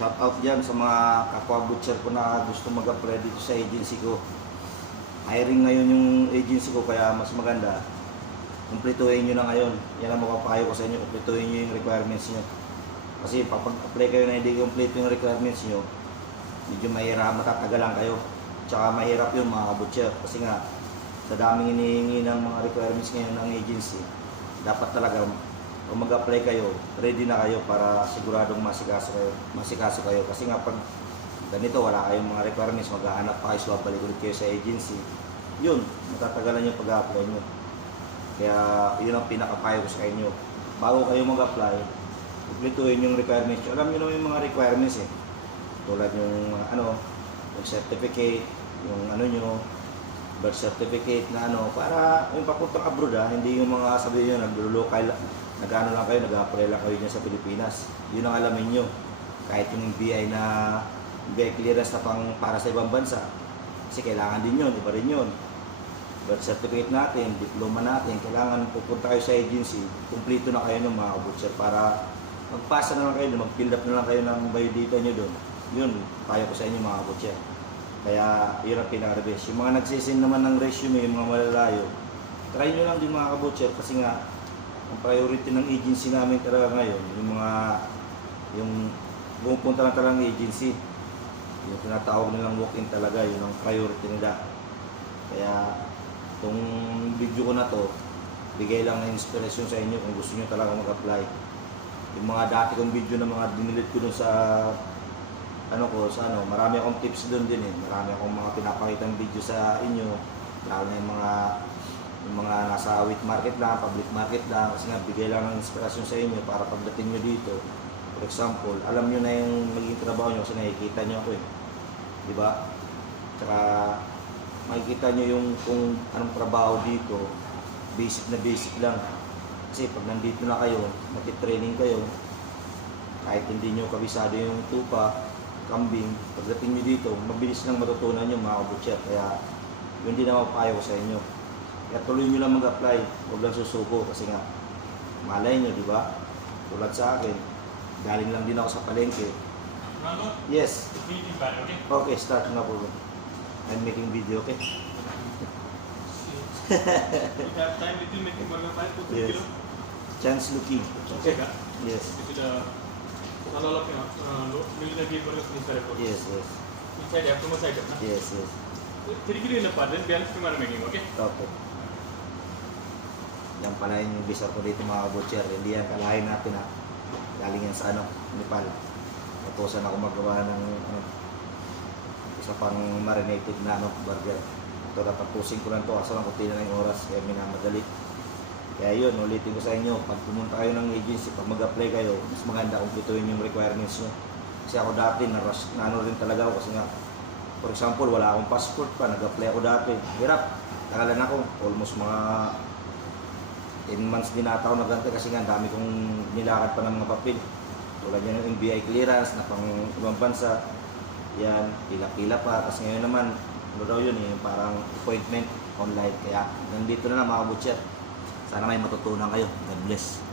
Shout out dyan sa mga kapwa butcher ko na gusto mag-apply dito sa agency ko. Hiring ngayon yung agency ko kaya mas maganda. Kumpletuhin nyo na ngayon. Yan ang mapapayo ko sa inyo. Kumpletuhin nyo yung requirements nyo. Kasi pag apply kayo na hindi complete yung requirements nyo, medyo mahirap, matatagalan kayo. Tsaka mahirap yun mga butcher. Kasi nga, sa daming hinihingi ng mga requirements ngayon ng agency, dapat talaga kung mag-apply kayo, ready na kayo para siguradong masikaso kayo. Masikaso kayo. Kasi nga pag ganito, wala kayong mga requirements, maghahanap pa kayo, so babalik ulit kayo sa agency. Yun, matatagalan yung pag-apply nyo. Kaya yun ang pinakapayo sa inyo. Bago kayo mag-apply, kumpletuhin yung requirements nyo. Alam nyo naman yung mga requirements eh. Tulad yung ano, yung certificate, yung ano nyo, birth certificate na ano, para yung papuntang abroad ah, hindi yung mga sabi nyo, nag-local, nag-ano lang kayo, nag-apply lang kayo dyan sa Pilipinas. Yun ang alamin nyo. Kahit yung BI na BI clearance na pang para sa ibang bansa. Kasi kailangan din yun, iba rin yun. Birth certificate natin, diploma natin, kailangan pupunta kayo sa agency, kumpleto na kayo ng mga kabutser para magpasa na lang kayo, mag-fill up na lang kayo ng biodata nyo doon. Yun, payo ko sa inyo mga kabutser. Kaya yun ang pinaka-best. Yung mga nagsisin naman ng resume, yung mga malalayo, try nyo lang din mga kabutser kasi nga, ang priority ng agency namin talaga ngayon, yung mga, yung pumupunta lang talaga ng agency, yung tinatawag nilang walk-in talaga, yun ang priority nila. Kaya, itong video ko na to, bigay lang ng inspiration sa inyo kung gusto nyo talaga mag-apply. Yung mga dati kong video na mga dinilit ko dun sa ano ko, sa ano, marami akong tips doon din eh. Marami akong mga pinapakitang video sa inyo. Lalo na yung mga yung mga nasa wheat market lang, public market lang, kasi nga bigay lang ng inspirasyon sa inyo para pagdating nyo dito. For example, alam nyo na yung magiging trabaho nyo kasi nakikita nyo ako eh. Di ba? Tsaka makikita nyo yung kung anong trabaho dito, basic na basic lang. Kasi pag nandito na kayo, training kayo, kahit hindi nyo kabisado yung tupa, kambing, pagdating nyo dito, mabilis nang matutunan nyo mga kabutcher. Kaya yun din ang mapapayo ko sa inyo. Kaya tuloy nyo lang mag-apply, huwag lang susuko kasi nga malay nyo, di ba? Tulad sa akin, galing lang din ako sa palengke. Rambo, Yes, meeting bad, okay? okay, start na po. I'm making video, okay? you have time little making burger five to three Yes. kilo. Chance looking. Okay, ka? Yes, yes, yes, Inside to mo side na. yes, yes. Three kilo na pa, then balance tomorrow making, okay? Okay. Yan pala yung bisa ko dito mga butcher. Hindi yan kalahin natin ha. Galing yan sa ano, Nepal. Natusan ako magawa ng ano, isa pang marinated na ano, burger. Ito natapusin ko lang to kasi lang kunti na yung oras kaya minamadali. Kaya yun, ulitin ko sa inyo, pag pumunta kayo ng agency, pag mag-apply kayo, mas maganda kung pituin yung requirements nyo. Kasi ako dati, narush, na ano rin talaga ako kasi nga, for example, wala akong passport pa, nag-apply ako dati. Hirap, tagalan ako, almost mga 10 months din ata ako nagante kasi nga dami kong nilakad pa ng mga papel. Tulad yan ng NBI clearance na pang ibang bansa. Yan, pila-pila pa. Tapos ngayon naman, ano daw yun eh, parang appointment online. Kaya nandito na lang mga butcher. Sana may matutunan kayo. God bless.